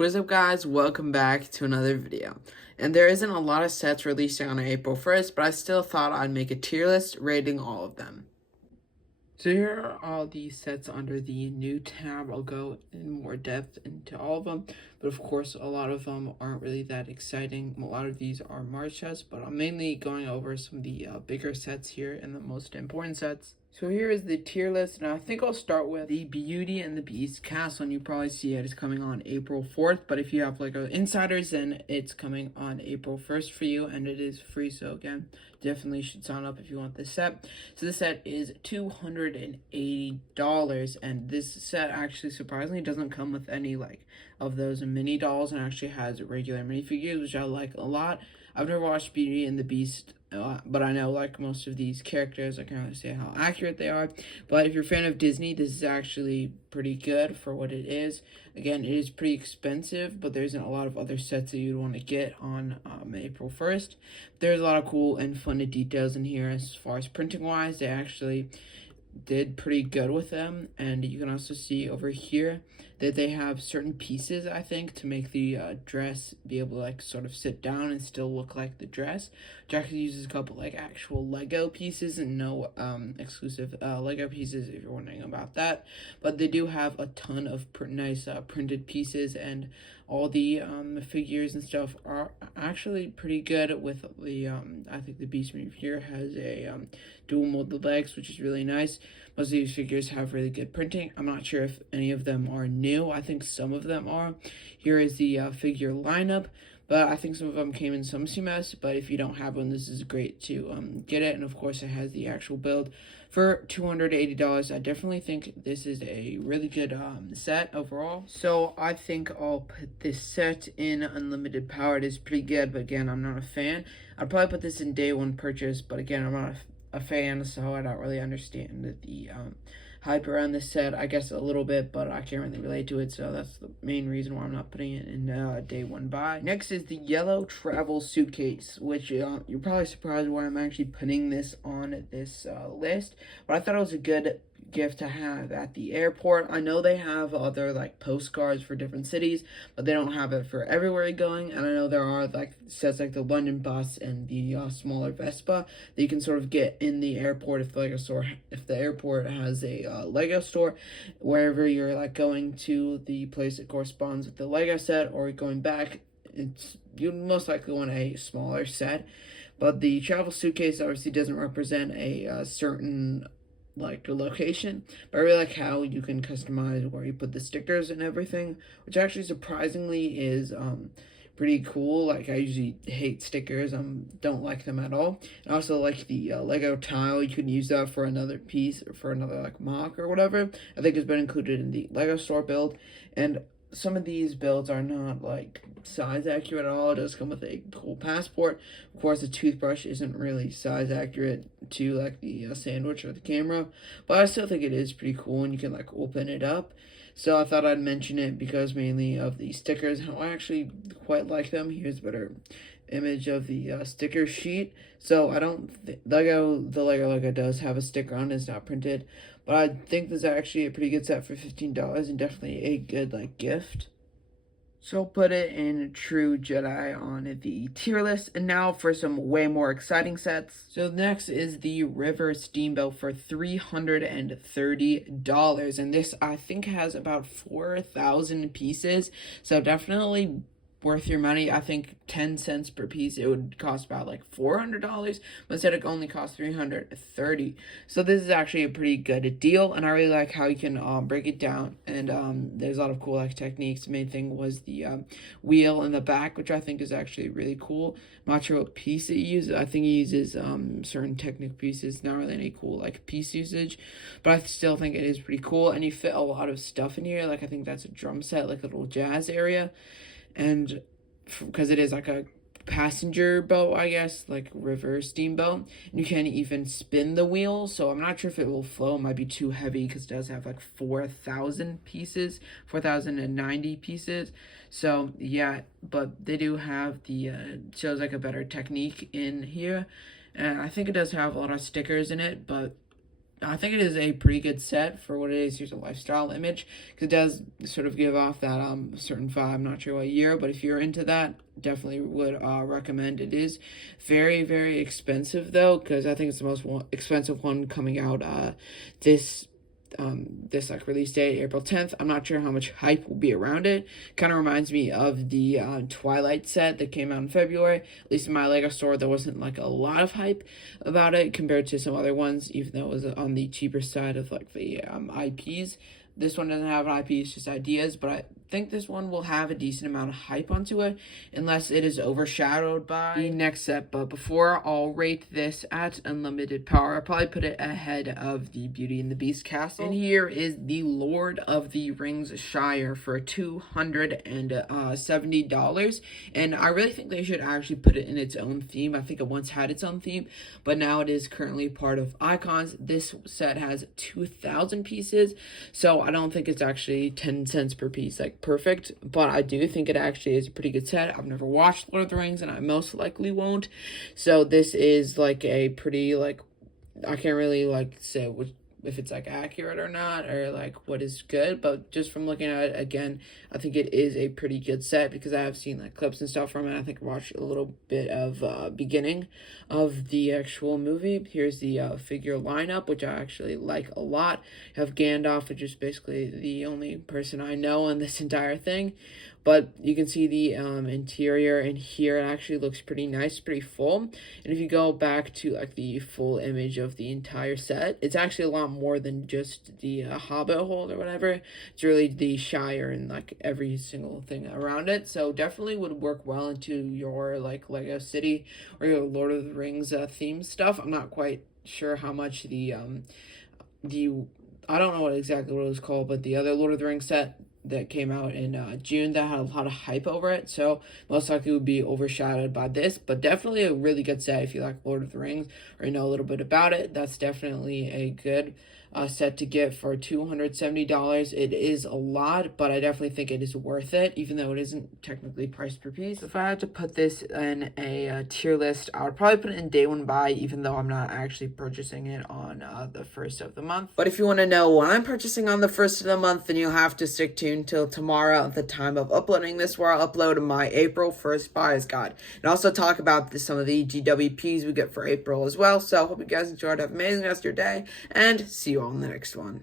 What is up, guys? Welcome back to another video. And there isn't a lot of sets releasing on April 1st, but I still thought I'd make a tier list rating all of them. So here are all the sets under the new tab. I'll go in more depth into all of them, but of course a lot of them aren't really that exciting. A lot of these are March sets, but I'm mainly going over some of the bigger sets here and the most important sets. So here is the tier list, and I think I'll start with the Beauty and the Beast castle, and you probably see it is coming on April 4th, but if you have LEGO Insiders, then it's coming on April 1st for you, and it is free, so again, definitely should sign up if you want this set. So this set is $280, and this set actually surprisingly doesn't come with any of those mini dolls, and actually has regular minifigures, which I like a lot. I've never watched Beauty and the Beast, but I know most of these characters, I can't really say how accurate they are. But if you're a fan of Disney, this is actually pretty good for what it is. Again, it is pretty expensive, but there isn't a lot of other sets that you'd want to get on April 1st. There's a lot of cool and fun details in here as far as printing wise. They actually did pretty good with them, and you can also see over here that they have certain pieces, I think, to make the dress be able to sort of sit down and still look like the dress, which actually uses a couple actual Lego pieces and no exclusive Lego pieces, if you're wondering about that. But they do have a ton of nice printed pieces, and all the figures and stuff are actually pretty good. With the I think the Beast figure has a dual molded legs, which is really nice. Most of these figures have really good printing. I'm not sure if any of them are new. I think some of them are. Here is the figure lineup, but I think some of them came in some CMS. But if you don't have one, this is great to get it. And of course, it has the actual build for $280. I definitely think this is a really good set overall. So I think I'll put this set in unlimited power. It is pretty good, but again, I'm not a fan. I'd probably put this in day one purchase, but again, I'm not a fan, so I don't really understand the hype around this set. I guess a little bit, but I can't really relate to it, so that's the main reason why I'm not putting it in day one buy. Next is the yellow travel suitcase, which you're probably surprised why I'm actually putting this on this list, but I thought it was a good gift to have at the airport. I know they have other postcards for different cities, but they don't have it for everywhere you're going. And I know there are sets like the London bus and the smaller Vespa that you can sort of get in the airport if the airport has a Lego store. Wherever you're going to the place that corresponds with the Lego set, or going back, you most likely want a smaller set. But the travel suitcase obviously doesn't represent a certain the location, but I really like how you can customize where you put the stickers and everything, which actually surprisingly is pretty cool. I usually hate stickers, don't like them at all. And also like the Lego tile, you can use that for another piece or for another MOC or whatever. I think it's been included in the Lego store build, and some of these builds are not size accurate at all. It does come with a cool passport. Of course, the toothbrush isn't really size accurate to the sandwich or the camera, but I still think it is pretty cool, and you can open it up. So I thought I'd mention it because mainly of the stickers, how I actually quite like them. Here's a better image of the sticker sheet. So I don't the Lego logo does have a sticker on it. It's not printed, but I think this is actually a pretty good set for $15, and definitely a good gift. So I'll put it in True Jedi on the tier list. And now for some way more exciting sets. So next is the River Steamboat for $330. And this, I think, has about 4,000 pieces. So definitely worth your money. I think 10 cents per piece, it would cost about $400, but instead it only costs $330. So this is actually a pretty good deal, and I really like how you can break it down, and there's a lot of cool techniques. The main thing was the wheel in the back, which I think is actually really cool. I'm not sure what piece it uses. I think it uses certain Technic pieces, not really any cool piece usage, but I still think it is pretty cool, and you fit a lot of stuff in here. I think that's a drum set, a little jazz area. And because it is a passenger boat, I guess, river steamboat, and you can even spin the wheel, so I'm not sure if it will flow. It might be too heavy because it does have 4,000 pieces, 4,090 pieces. So yeah, but they do have the shows a better technique in here, and I think it does have a lot of stickers in it, but I think it is a pretty good set for what it is. Here's a lifestyle image because it does sort of give off that certain vibe. I'm not sure what year, but if you're into that, definitely would recommend. It is very expensive though, because I think it's the most expensive one coming out this this like release date, April 10th. I'm not sure how much hype will be around it. Kind of reminds me of the Twilight set that came out in February. At least in my Lego store, there wasn't like a lot of hype about it compared to some other ones, even though it was on the cheaper side of like the IPs. This one doesn't have an IP, it's just ideas, but I think this one will have a decent amount of hype onto it, unless it is overshadowed by the next set. But before I'll rate this at unlimited power, I'll probably put it ahead of the Beauty and the Beast castle. And here is the Lord of the Rings Shire for $270. And I really think they should actually put it in its own theme. I think it once had its own theme, but now it is currently part of Icons. This set has 2,000 pieces, so I don't think it's actually 10 cents per piece, like perfect, but I do think it actually is a pretty good set. I've never watched Lord of the Rings, and I most likely won't, so this is like a pretty, like, I can't really like say which, if it's like accurate or not, or like what is good, but just from looking at it again, I think it is a pretty good set because I have seen like clips and stuff from it. I think I watched a little bit of beginning of the actual movie. Here's the figure lineup, which I actually like a lot. I have Gandalf, which is basically the only person I know in this entire thing. But you can see the interior in here. It actually looks pretty nice, pretty full. And if you go back to like the full image of the entire set, it's actually a lot more than just the Hobbit hold or whatever. It's really the Shire and like every single thing around it. So definitely would work well into your like Lego City or your Lord of the Rings theme stuff. I'm not quite sure how much the I don't know what exactly what it was called, but the other Lord of the Rings set that came out in June that had a lot of hype over it, so most likely would be overshadowed by this, but definitely a really good set if you like Lord of the Rings or you know a little bit about it. That's definitely a good set to get for $270. It is a lot, but I definitely think it is worth it, even though it isn't technically priced per piece. If I had to put this in a tier list, I would probably put it in day one buy, even though I'm not actually purchasing it on the first of the month. But if you want to know what I'm purchasing on the first of the month, then you'll have to stick tuned till tomorrow at the time of uploading this, where I'll upload my April 1st buys guide and also talk about some of the GWPs we get for April as well. So hope you guys enjoyed. Have an amazing rest of your day, and see you all in the next one.